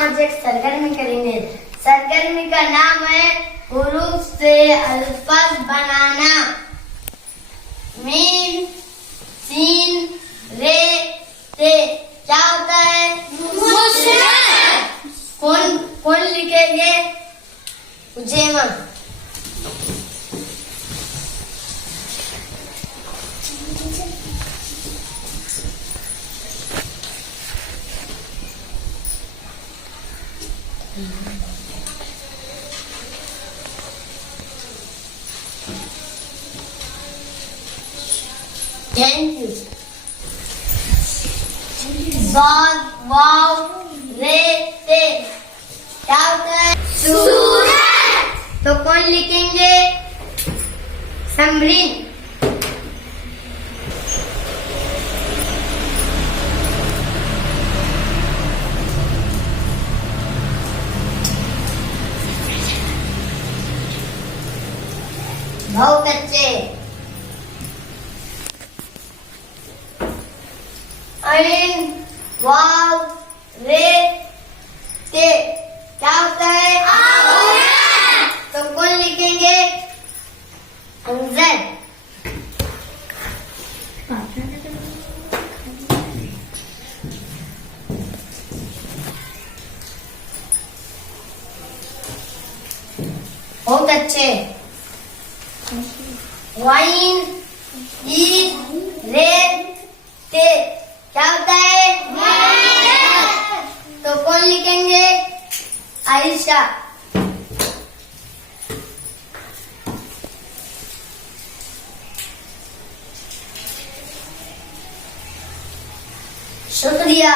आज एक सरगर्मी करेंगे। सरगर्मी का नाम है हुरूफ से अल्फाज बनाना। मीम, सीन, रे, ते। क्या होता है? मुस्लिम। कौन लिखेंगे? उजैमा। Thank you. ज़ाद, वाव, रे, ते। क्या होता है? सूरज। तो कौन लिखेंगे? समरीन। बहुत अच्छे। ऐन, वाव, रे, ते। क्या होता है? तो कौन लिखेंगे? अंजद। बहुत अच्छे। वाइन, ई, रे, ते। क्या होता है? तो कौन लिखेंगे? आयशा। शुक्रिया।